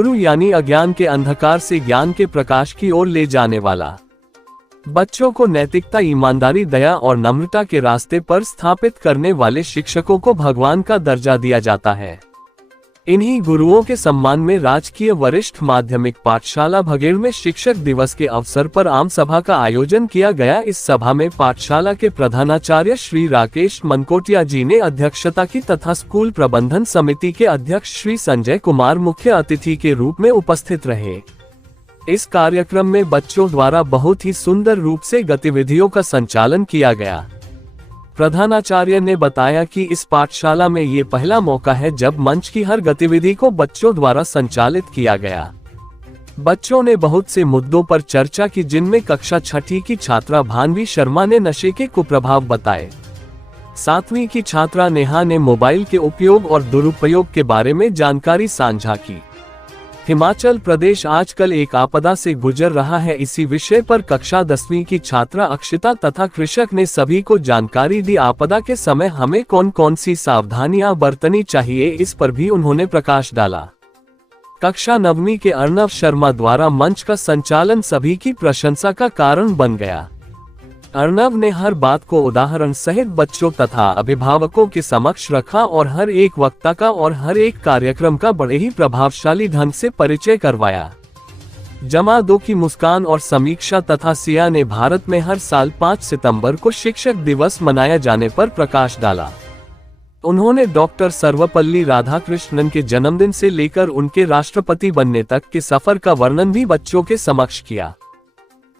गुरु यानी अज्ञान के अंधकार से ज्ञान के प्रकाश की ओर ले जाने वाला। बच्चों को नैतिकता, ईमानदारी, दया और नम्रता के रास्ते पर स्थापित करने वाले शिक्षकों को भगवान का दर्जा दिया जाता है। इन्हीं गुरुओं के सम्मान में राजकीय वरिष्ठ माध्यमिक पाठशाला भगेड़ में शिक्षक दिवस के अवसर पर आम सभा का आयोजन किया गया। इस सभा में पाठशाला के प्रधानाचार्य श्री राकेश मनकोटिया जी ने अध्यक्षता की तथा स्कूल प्रबंधन समिति के अध्यक्ष श्री संजय कुमार मुख्य अतिथि के रूप में उपस्थित रहे। इस कार्यक्रम में बच्चों द्वारा बहुत ही सुंदर रूप से गतिविधियों का संचालन किया गया। प्रधानाचार्य ने बताया कि इस पाठशाला में ये पहला मौका है जब मंच की हर गतिविधि को बच्चों द्वारा संचालित किया गया। बच्चों ने बहुत से मुद्दों पर चर्चा की, जिनमें कक्षा 6ठी की छात्रा भानवी शर्मा ने नशे के कुप्रभाव बताए। 7वीं की छात्रा नेहा ने मोबाइल के उपयोग और दुरुपयोग के बारे में जानकारी साझा की। हिमाचल प्रदेश आजकल एक आपदा से गुजर रहा है, इसी विषय पर कक्षा 10वीं की छात्रा अक्षिता तथा कृषक ने सभी को जानकारी दी। आपदा के समय हमें कौन कौन सी सावधानियां बरतनी चाहिए, इस पर भी उन्होंने प्रकाश डाला। कक्षा 9वीं के अर्नव शर्मा द्वारा मंच का संचालन सभी की प्रशंसा का कारण बन गया। अर्नव ने हर बात को उदाहरण सहित बच्चों तथा अभिभावकों के समक्ष रखा और हर एक वक्ता का और हर एक कार्यक्रम का बड़े ही प्रभावशाली ढंग से परिचय करवाया। जमा 2 की मुस्कान और समीक्षा तथा सिया ने भारत में हर साल 5 सितंबर को शिक्षक दिवस मनाया जाने पर प्रकाश डाला। उन्होंने डॉक्टर सर्वपल्ली राधाकृष्णन के जन्मदिन से लेकर उनके राष्ट्रपति बनने तक के सफर का वर्णन भी बच्चों के समक्ष किया।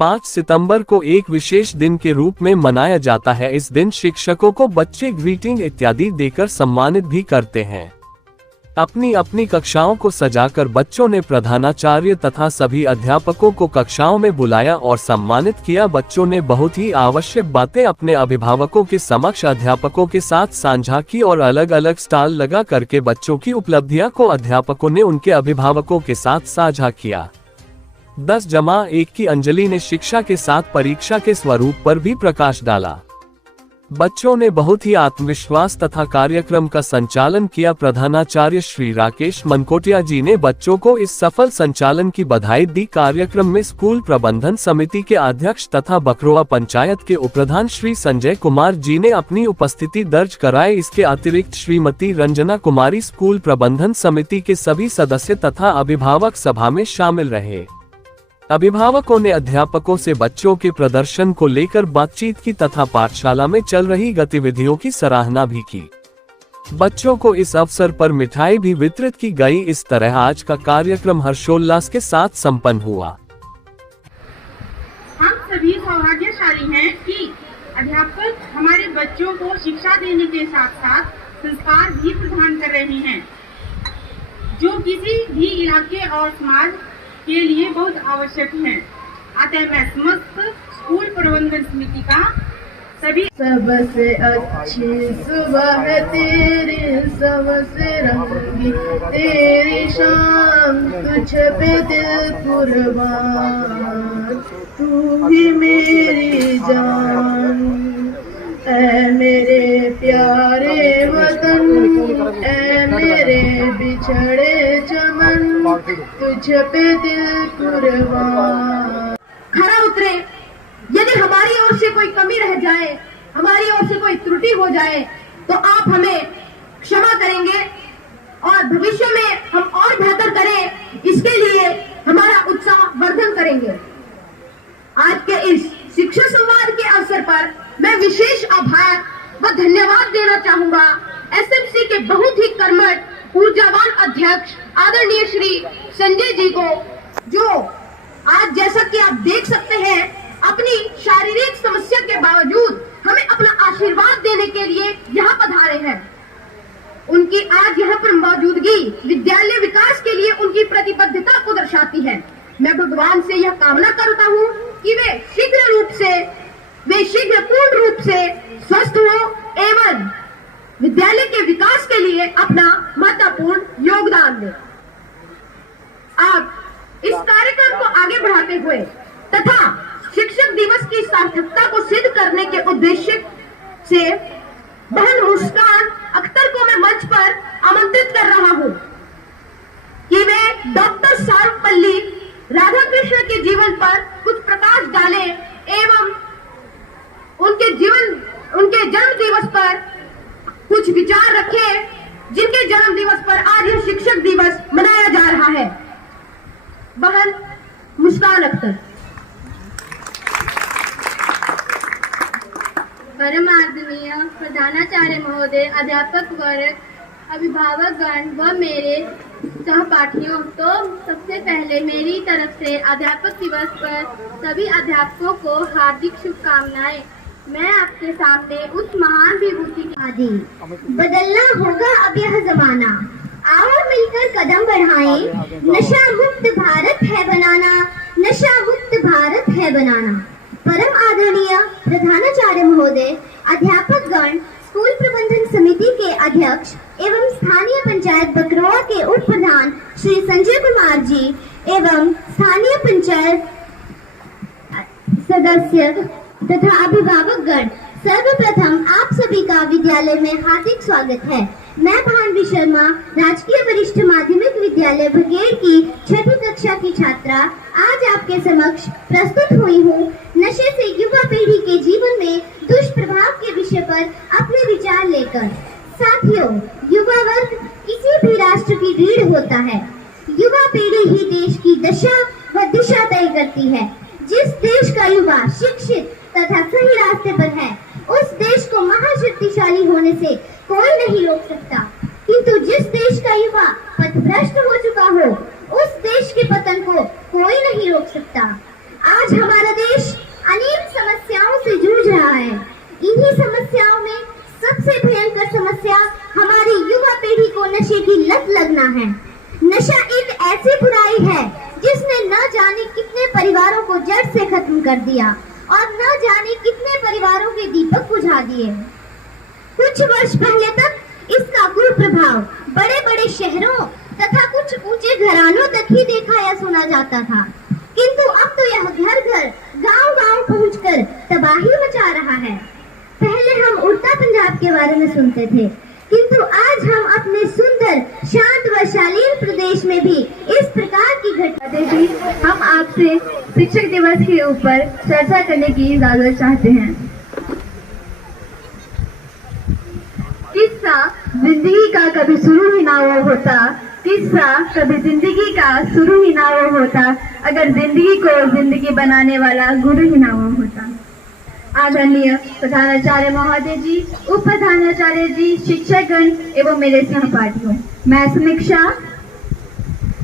5 सितंबर को एक विशेष दिन के रूप में मनाया जाता है। इस दिन शिक्षकों को बच्चे ग्रीटिंग इत्यादि देकर सम्मानित भी करते हैं। अपनी अपनी कक्षाओं को सजाकर बच्चों ने प्रधानाचार्य तथा सभी अध्यापकों को कक्षाओं में बुलाया और सम्मानित किया। बच्चों ने बहुत ही आवश्यक बातें अपने अभिभावकों के समक्ष अध्यापकों के साथ साझा की और अलग अलग स्टॉल लगा करके बच्चों की उपलब्धियां को अध्यापकों ने उनके अभिभावकों के साथ साझा किया। 10-1 की अंजलि ने शिक्षा के साथ परीक्षा के स्वरूप पर भी प्रकाश डाला। बच्चों ने बहुत ही आत्मविश्वास तथा कार्यक्रम का संचालन किया। प्रधानाचार्य श्री राकेश मनकोटिया जी ने बच्चों को इस सफल संचालन की बधाई दी। कार्यक्रम में स्कूल प्रबंधन समिति के अध्यक्ष तथा बकरोआ पंचायत के उपप्रधान श्री संजय कुमार जी ने अपनी उपस्थिति दर्ज कराई। इसके अतिरिक्त श्रीमती रंजना कुमारी स्कूल प्रबंधन समिति के सभी सदस्य तथा अभिभावक सभा में शामिल रहे। अभिभावकों ने अध्यापकों से बच्चों के प्रदर्शन को लेकर बातचीत की तथा पाठशाला में चल रही गतिविधियों की सराहना भी की। बच्चों को इस अवसर पर मिठाई भी वितरित की गई। इस तरह आज का कार्यक्रम हर्षोल्लास के साथ संपन्न हुआ। हम सभी सौभाग्यशाली हैं कि अध्यापक हमारे बच्चों को शिक्षा देने के साथ साथ संस्कार भी प्रदान कर रहे हैं, जो किसी भी इलाके और समाज के लिए बहुत आवश्यक है। अतः मैं समस्त स्कूल प्रबंधन समिति का सभी सबसे अच्छी सुबह है तेरी, सबसे रंगी तेरी शाम, तुझ पे दिल कुर्बान, तू ही मेरी जान। ऐ मेरे प्यारे वतन, ऐ मेरे बिछड़े चमन, तुझ पे दिल कुर्बान। खरा उतरे, यदि हमारी ओर से कोई कमी रह जाए, हमारी ओर से कोई त्रुटि हो जाए, तो आप हमें क्षमा करेंगे और भविष्य में हम और बेहतर करें, इसके लिए हमारा उत्साह वर्धन करेंगे। आज के इस शिक्षा संवाद के अवसर पर मैं विशेष आभार व धन्यवाद देना चाहूंगा एसएमसी के बहुत ही कर्मठ ऊर्जावान अध्यक्ष आदरणीय श्री संजय जी को, जो आज जैसा कि आप देख सकते हैं अपनी शारीरिक समस्या के बावजूद हमें अपना आशीर्वाद देने के लिए यहाँ पधारे हैं। उनकी आज यहाँ पर मौजूदगी विद्यालय विकास के लिए उनकी प्रतिबद्धता को दर्शाती है। मैं भगवान से यह कामना करता हूँ कि वे शीघ्र पूर्ण रूप से स्वस्थ हो एवं विद्यालय के विकास के लिए अपना महत्वपूर्ण योगदान दें। आप इस कार्यक्रम को आगे बढ़ाते हुए तथा शिक्षक दिवस की सार्थकता को सिद्ध करने के उद्देश्य से बहन मुस्कान अख्तर को मैं मंच पर आमंत्रित कर रहा हूं कि वे डॉक्टर सर्वपल्ली राधाकृष्ण के जीवन पर कुछ प्रकाश डाले एवं उनके जन्म दिवस पर कुछ विचार रखे, जिनके जन्म दिवस पर आज यह शिक्षक दिवस मनाया जा रहा है। बहन मुस्कान अख्तर। परम आदरणीय प्रधानाचार्य महोदय, अध्यापक वर्ग, अभिभावकगण व मेरे सहपाठियों, तो सबसे पहले मेरी तरफ से अध्यापक दिवस पर सभी अध्यापकों को हार्दिक शुभकामनाएं। मैं आपके सामने उस महान विभूति आदि बदलना होगा अब यह जमाना, आओ मिलकर कदम बढ़ाएं, नशा मुक्त भारत है बनाना, नशा मुक्त भारत है बनाना। परम आदरणीय प्रधानाचार्य महोदय, अध्यापक गण, स्कूल प्रबंधन समिति के अध्यक्ष एवं स्थानीय पंचायत बकरोआ के उप प्रधान श्री संजय कुमार जी एवं स्थानीय पंचायत सदस्य तथा अभिभावक गण, सर्वप्रथम आप सभी का विद्यालय में हार्दिक स्वागत है। मैं भानवी शर्मा, राजकीय वरिष्ठ माध्यमिक विद्यालय भगेड़ की 6ठी कक्षा की छात्रा, आज आपके समक्ष प्रस्तुत हुई हूँ नशे से युवा पीढ़ी के जीवन में दुष्प्रभाव के विषय पर अपने विचार लेकर। साथियों, युवा वर्ग किसी भी राष्ट्र की रीढ़ होता है। युवा पीढ़ी ही देश की दशा व दिशा तय करती है। जिस देश का युवा शिक्षित तथा सही रास्ते पर है, उस देश को महाशक्तिशाली होने से कोई नहीं रोक सकता। किंतु जिस देश का युवा पथभ्रष्ट हो चुका हो, उस देश के पतन को कोई नहीं रोक सकता। आज हमारा देश अनेक समस्याओं से जूझ रहा है। इन्हीं समस्याओं में सबसे भयंकर समस्या हमारी युवा पीढ़ी को नशे की लत लगना है। नशा एक ऐसी बुराई है जिसने न जाने कितने परिवारों को जड़ से खत्म कर दिया और न जाने कितने परिवारों के दीपक बुझा दिए। कुछ वर्ष पहले तक इसका कुप्रभाव बड़े बड़े शहरों तथा कुछ ऊंचे घरानों तक ही देखा या सुना जाता था, किंतु अब तो यह घर घर गांव-गांव पहुंचकर तबाही मचा रहा है। पहले हम उड़ता पंजाब के बारे में सुनते थे, किंतु आज हम अपने सुंदर शांत व शालीन प्रदेश में भी इस प्रकार की घटना भी हम आपसे शिक्षक दिवस के ऊपर चर्चा करने की इजाजत चाहते हैं। किस्सा जिंदगी का कभी शुरू ही ना वो होता, किस्सा कभी जिंदगी का शुरू ही ना वो होता, अगर जिंदगी को जिंदगी बनाने वाला गुरु ही ना वो होता। आदरणीय प्रधानाचार्य महोदय जी, उप प्रधानाचार्य जी, शिक्षकगण एवं मेरे सहपाठियों, मैं समीक्षा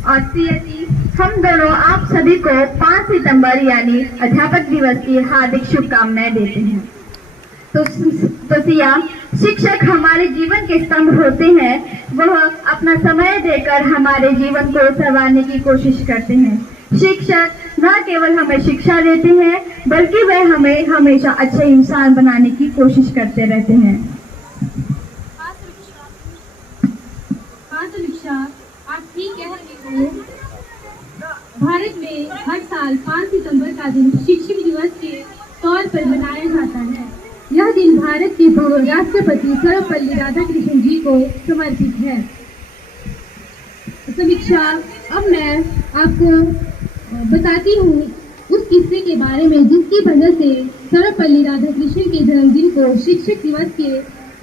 और सीएसई हम दोनों आप सभी को 5 सितंबर यानी अध्यापक दिवस की हार्दिक शुभकामनाएं देते हैं। तो सिया, शिक्षक हमारे जीवन के स्तंभ होते हैं। वह अपना समय देकर हमारे जीवन को संवारने की कोशिश करते हैं। शिक्षक न केवल हमें शिक्षा देते हैं, बल्कि वह हमें हमेशा अच्छे इंसान बनाने की कोशिश करते रहते हैं। हाँ समीक्षा, आप ठीक कह रहे हो। भारत में हर साल 5 सितंबर का दिन शिक्षक दिवस के तौर पर मनाया जाता है। यह दिन भारत के पूर्व राष्ट्रपति सर्वपल्ली राधाकृष्णन जी को समर्पित है। समीक्षा, अब मैं आपको बताती हूँ उस किस्से के बारे में जिसकी वजह से सर्वपल्ली राधाकृष्णन के जन्मदिन को शिक्षक दिवस के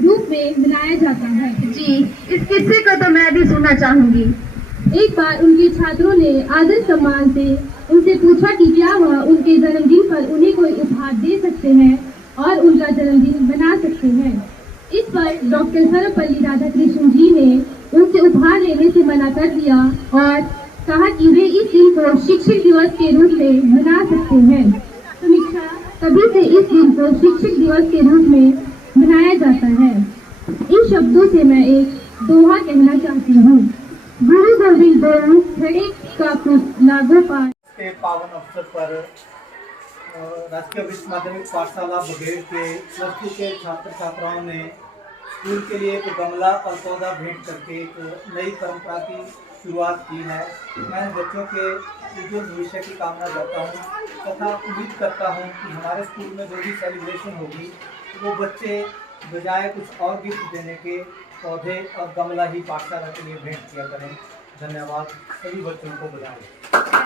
रूप में मनाया जाता है। जी, इस किस्से को तो मैं भी सुनना चाहूंगी। एक बार उनके छात्रों ने आदर सम्मान से उनसे पूछा कि क्या वह उनके जन्मदिन पर उन्हें कोई उपहार दे सकते हैं और उनका जन्मदिन मना सकते हैं। इस पर डॉक्टर सर्वपल्ली राधाकृष्णन जी ने उनसे उपहार लेने से मना कर दिया और कहा कि वे इस दिन को शिक्षक दिवस के रूप में मना सकते हैं। समीक्षा, तभी से इस दिन को शिक्षक दिवस के रूप में मनाया जाता है। इन शब्दों से मैं एक दोहा कहना चाहती हूँ। गुरु गोविंद गुरु खड़े का कुछ लागू पाठ के पावन अवसर पर राजकीय वरिष्ठ माध्यमिक पाठशाला बघेड़ के +2 के छात्र छात्राओं ने स्कूल के लिए एक गमला और पौधा भेंट करके एक नई परंपरा की शुरुआत की है। मैं बच्चों के उज्जवल भविष्य की कामना करता हूँ तथा उम्मीद करता हूँ कि हमारे स्कूल में जो भी सेलिब्रेशन होगी वो बच्चे बजाय कुछ और गिफ्ट देने के पौधे और गमला ही पाठशाला के लिए भेंट किया करें। धन्यवाद। सभी बच्चों को बधाई।